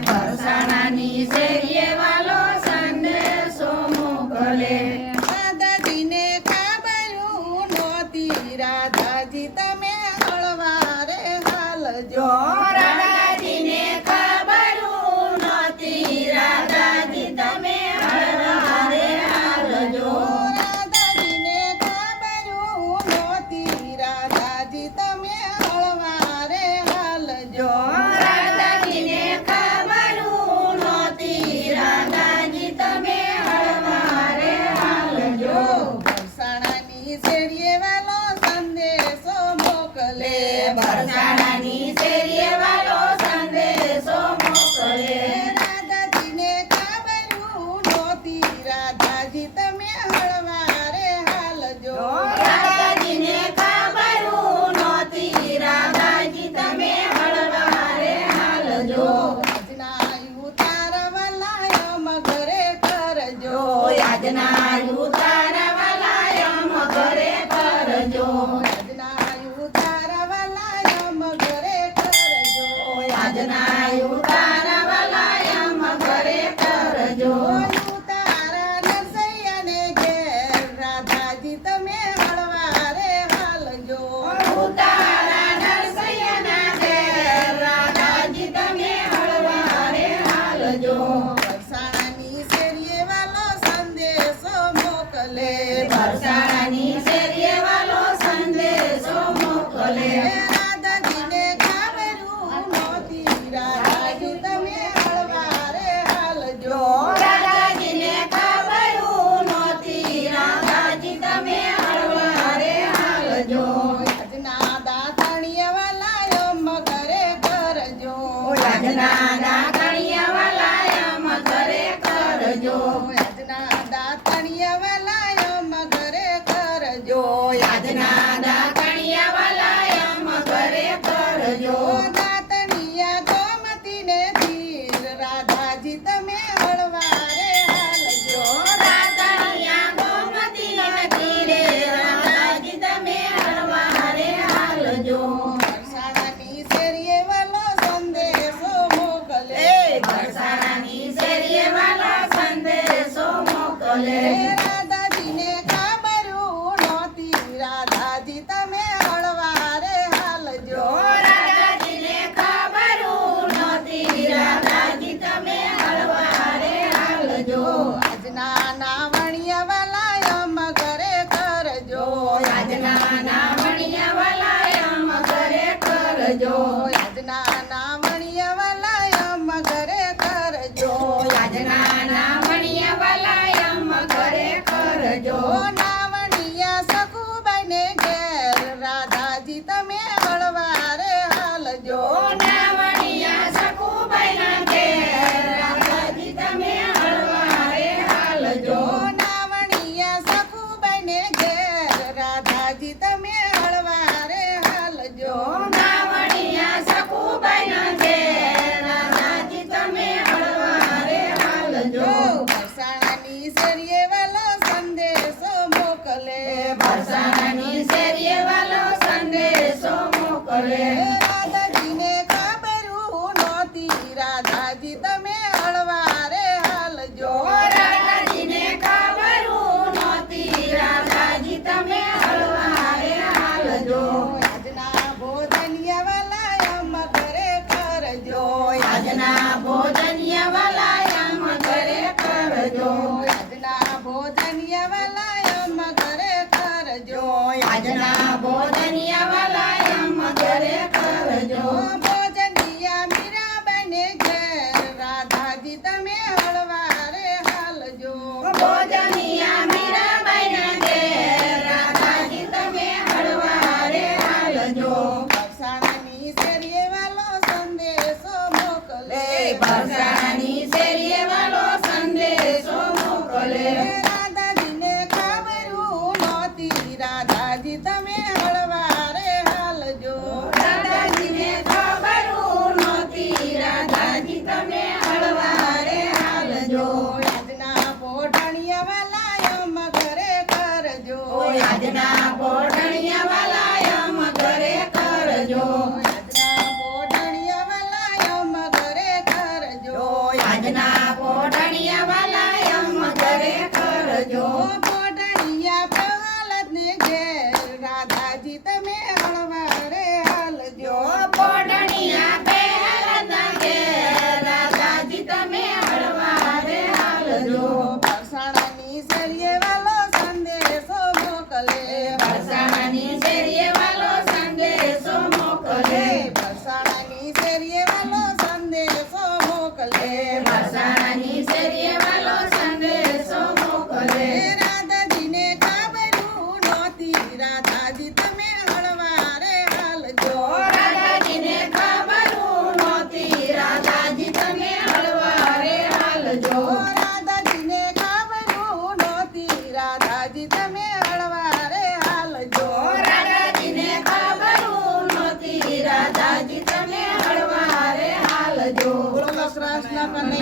ભરસાણાની શેરીએ વાલો સંદેશો મોકલે દાદાજીને ખબરું નહોતી રાધાજી તમે હળવારે હાલજો રાધાજીને ખબરું નહોતી રાધાજી તમે હળવારે હાલજો રાધાજીને ખબરું નહોતી રાધાજી તમે હળવારે હાલજો રાધાજીને ખબરું નહોતી રાધાજી તમે હળવારે હાલજો ભરસાણાની શેરીએ વાલો સંદેશો મોકલે ભરસાણાની શેરીએ વાલો સંદેશો મોકલે રાધાજીને ખબરું નહોતી રાધાજી તમે હળવારે હાલજો રાધાજીને ખબરું નહોતી રાધાજી તમે હળવારે હાલજો આજના ઉતારવાલાયમ ઘરે કરજો આજના ઉતારવાલાયમ ઘરે કરજો આજના ઉતારવાલાયમ ઘરે કરજો આજના ઉતારવાલાયમ ઘરે કરજો ઉતારા નરસૈયાને ઘેર રાધાજી તમે હળવારે હાલજો ઉતારા નરસૈયાના ઘેર રાધાજી તમે હળવારે હાલજો ભરસાણાની શેરીએ વાલો સંદેશો મોકલે ભરસાણાની શેરીએ વાલો સંદેશો મોકલે રાધાજીને ખબરું નહોતી રાધાજી તમે હળવારે હાલજો રાધાજીને ખબરું નહોતી રાધાજી તમે હળવારે હાલજો આજના દાતણિયાવાલાયમ ઘરે કરજો આજના દાતણિયાવાલાયમ ઘરે કરજો આજના દાતણિયાવાલાયમ ઘરે કરજો આજના દાતણિયાવાલાયમ ઘરે કરજો દાતણિયા ગોમતીને ધીર રાધાજી તમે હળવારે હાલજો દાતણિયા ગોમતીના તીરે રાધાજી તમે હળવારે હાલજો ભરસાણાની શેરીએ વાલો સંદેશો મોકલે ભરસાણાની શેરીએ વાલો સંદેશો મોકલે રાધાજીને ખબરું નહોતી રાધાજી તમે હળવારે હાલજો રાધાજીને ખબરું નહોતી રાધાજી તમે હળવારે હાલજો આજના નાવણિયાવાલાયમ ઘરે કરજો આજના નાવણિયાવાલાયમ ઘરે કરજો આજના નાવણિયાવાલાયમ ઘરે કરજો આજના નાવણિયાવાલાયમ ઘરે કરજો નાવણિયા સખુબાઈને ઘેર રાધાજી તમે હળવારે હાલજો નાવણિયા સખુબાઈના ઘેર રાધાજી તમે હળવારે હાલજો નાવણિયા સખુબાઈને ઘેર રાધાજી તમે હળવારે હાલજો નાવણિયા સખુબાઈના ઘેર રાધાજી તમે હળવારે હાલજો ભરસાણાની શેરીએ વાલો સંદેશો મોકલે ભરસાણાની શેરીએ વાલો સંદેશો મોકલે રાધાજીને ખબરું નહોતી રાધાજી તમે હળવારે હાલજો રાધાજીને ખબરું નહોતી રાધાજી તમે હળવારે હાલજો આજના ભોજનિયાવાલાયમ ઘરે કરજો આજના ભોજનિયાવાલાયમ ઘરે કરજો આજના ભોજનિયાવાલાયમ ઘરે કરજો આજના ભોજનિયાવાલાયમ ઘરે કરજો ભોજનિયા મીરાબાઈને ઘેર રાધાજી તમે હળવારે હાલજો ભોજનિયા મીરાબાઈના ઘેર રાધાજી તમે હળવારે હાલજો ભરસાણાની શેરીએ વાલો સંદેશો મોકલે ભરસાણાની શેરીએ વાલો સંદેશો મોકલે રાધાજીને ખબરું નહોતી રાધાજી તમે હળવારે હાલજો રાધાજીને ખબરું નહોતી રાધાજી તમે હળવારે હાલજો આજના પોઢણિયાવાલાયમ ઘરે કરજો આજના પોઢણિયાવાલાયમ ઘરે કરજો આજના પોઢણિયાવાલાયમ ઘરે કરજો રાજના પોઢણિયા વાલા એમ ઘરે કરજો પોઢણિયા પ્રહલાદને ઘેર રાધાજી તમે હળવારે હાલજો પોઢણિયા પહેલાના ઘેર રાધાજી તમે હળવારે હાલજો પરસાણાની શેરીએ વાલો સંદેશો મોકલે પરસાણાની શેરીએ વાલો સંદેશો મોકલે પરસાણાની શેરીએ વાલો સંદેશો મોકલે પરસાણાની શેરીએ વાલો સંદેશો મોકલે રાધાજીને ખબરું નહોતી રાધાજી તમે હળવારે હાલજો રાધાજીને ખબરું નહોતી રાધાજી તમે હળવારે હાલજો રાધાજીને ખબરું નહોતી રાધાજી તમે હળવારે હાલજો રાધાજીને ખબરું નહોતી રાધાજી તમે હળવારે હાલજો બોલો કૃષ્ણ કનૈયા